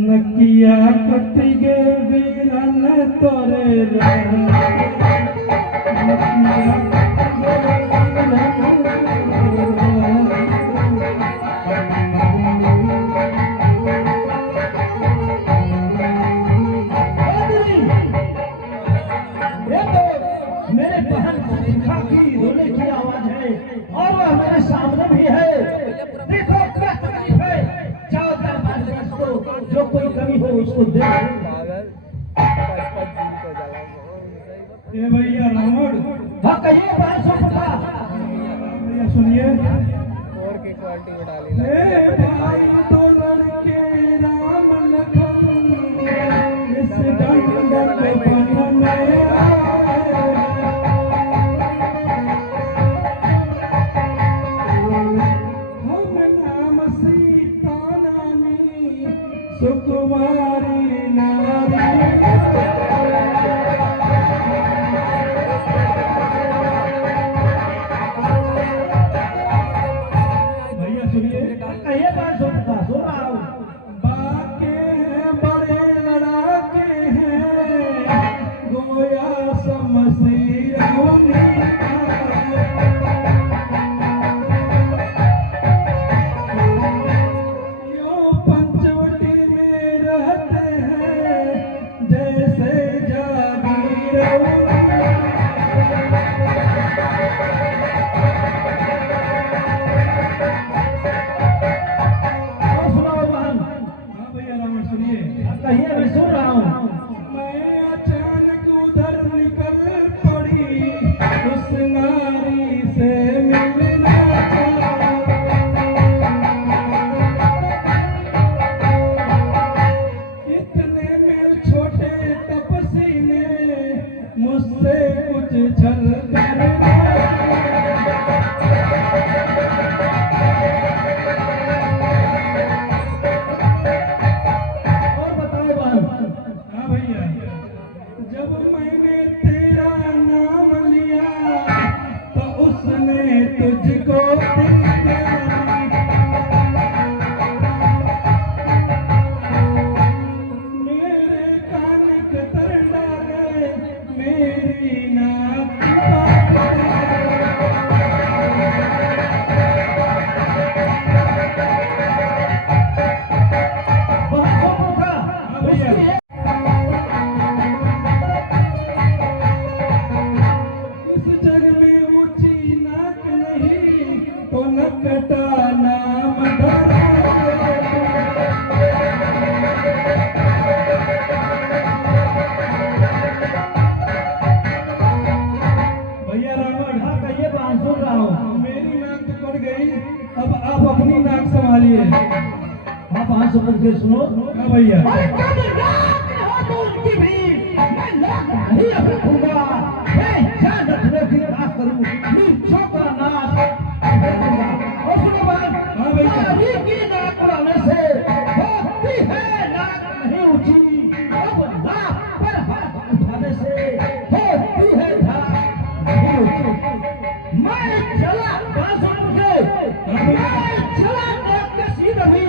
नकिया कटिगे वीरन तोरे मेरे बहन शिखा की रोने की आवाज है और वह मेरे सामने भी है। देखो क्या तकलीफ है, जाओ दरबार को, जो कोई कमी हो उसको दे। ये भैया रावण। हाँ कहिए, बात सुनता भैया सुनिए। और की क्वालिटी बढ़ा ली भाई तो लड़के राम लखन इस गंगा के बन में सुकुमारी नारी। भैया सुनिए, कहिए, बात सुनता सुन रहा हूँ। बाके हैं बड़े लड़ाके हैं गोया समसीरा कहिए, मैं सुन रहा हूँ। मैं अचानक उधर निकल पड़ी उस नारी से मिलना। इतने में छोटे तपसी ने मुझसे कुछ छल कर जब मैंने तेरा नाम लिया तो उसने तुझको मेरे कान कतर डाले मेरी नाक नकटा नाम भैया रावण। हाँ कहिए, बात सुन रहा हूँ। मेरी नाक पड़ गई, अब आप अपनी नाक संभालिए। आप हाथ से पकड़ के सुनो। हाँ भैया। अरे कब रात हो तो उनकी भी मैं नाक नहीं रखूंगा। मैं जान रखने की बात करूँ, नीचों का नाक रखूंगा। और सुनो बात, नारी की नाक उड़ाने से होती है नाक नहीं ऊंची, अब नाक पर हाथ उठाने से होती है नाक नहीं ऊंची। मैं चला, बात सुन मुझे, मैं चला नाक के सीधे भी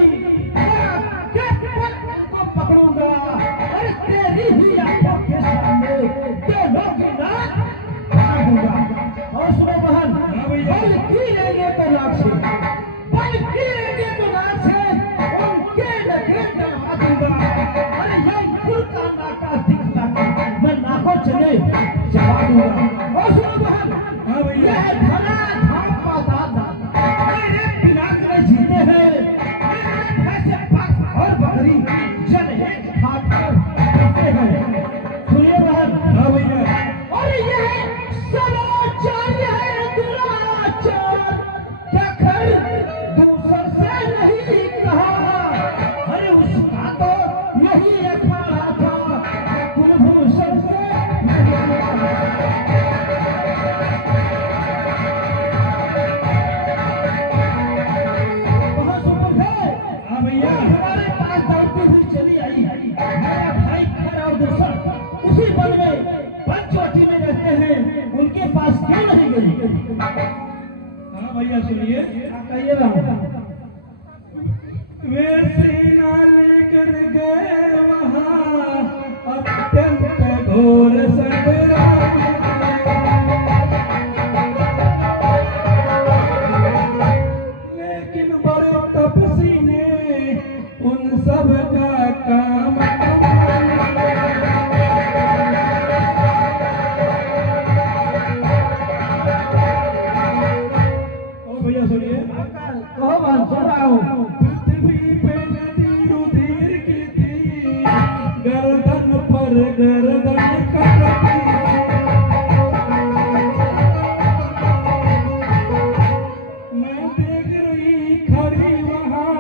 को पकड़ूंगा और तेरी ही आंखों के सामने दोनों की नाक काटूंगा। और सुनो बहन, बल गिरेंगे तो नाक से, बल गिरेंगे तो नाक से उनके लगे दबा दूंगा। अरे ये गुल का नाका दिखलाकर मैं नाकों चले जला दूंगा। और सुनो बहन, यह धरा धाम का दादा मेरे पिनाक में जीते हैं, ऐसे पग और बकरी जल एक हाथ पर रखते हैं। सुनिए बहन। हाँ भैया। और यह समाचार है दुराचार, क्या खैर दूसर से नहीं कहा। अरे उसका तो यही अखाड़ा था, कुलभूषण से नहीं कहा। बहुत सुपर है। हाँ भैया। हमारे पास दौड़ती हुई चली आई, मेरा भाई खैर और दूसरा उसी बन में पंचवटी में रहते हैं, उनके पास क्यों नहीं गई? हाँ भैया सुनिए। कहिएगा। वे सीना लेकर गए वहाँ अत्यंत घोर संग्राम। लेकिन बड़े तपस्वी ने उन सब का काम भैया सुनिए, कहो बहन सुन रहा हूँ। पृथ्वी पे नदी रुधिर की थी, गर्दन पर गर्दन कटती। मैं देख रही खड़ी वहाँ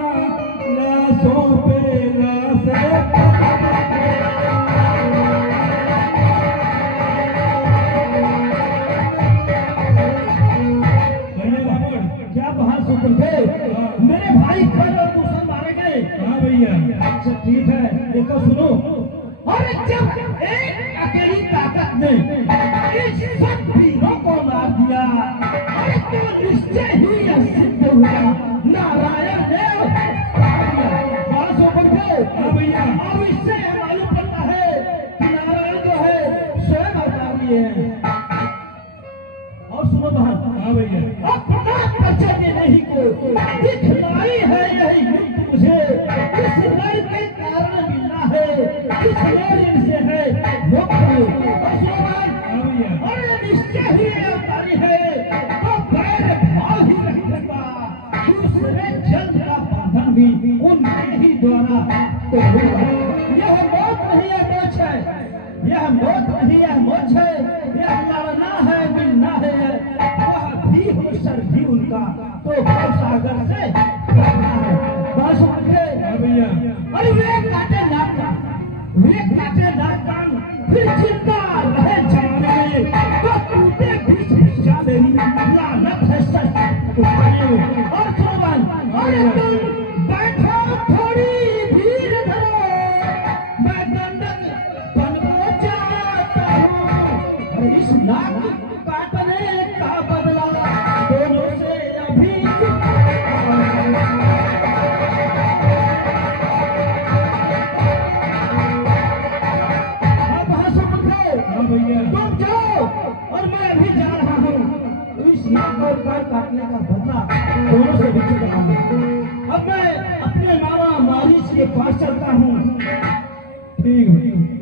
लाशों पे लाशें। क्या बहार सुन थे? मेरे भाई खड़े और दूसरे मारे गए। हाँ भैया, अच्छा ठीक है, देखो सुनो। और जब एक अकेली ताकत ने इस सब वीरों को मार दिया, अरे तो निश्चय ही यह सिद्ध हुआ नारायण देव बात ओपन के। हाँ भैया, अब इससे मालूम पड़ता है कि नारायण जो है स्वयं अवतार लिए हैं। और सुनो बहन। हाँ भैया, अपना प्रचंड नहीं को दिखलाई है यही युद्ध मुझे, इस लड़ के कारण मिलना है, इस लड़ इनसे है मुक्त। हाँ भैया, अरे निश्चय ही अवतारी है तो पैर भाव ही रखेगा, दूसरे जन्म का बंधन भी उनके ही द्वारा तो होगा। यह मौत नहीं है मोक्ष है, यह मौत नहीं है मोक्ष है, यह लड़ना है मिलना है, वह भी अवसर भी उनका तो भाव सागर से करना है। बस उनके हाँ भैया, अरे वे काटे नाक, वे काटे नाक, फिर जिंदा रहे जाने तो टूटे भी जाने लानत है सच और सुनवान। अरे तुम बैठो थोड़ी धीर धरो, मैं दंडक बनना चाहता हूँ। अरे इस नाक काटने का बदला दोनों से अभी अब वहां से पकड़ो। हाँ भैया, तुम जाओ और मैं अभी जा रहा हूँ। इस नाक और पैर काटने का बदला दोनों से भी चुकाऊंगा। अब मैं अपने मामा मारीच के पास चलता हूँ। ठीक है।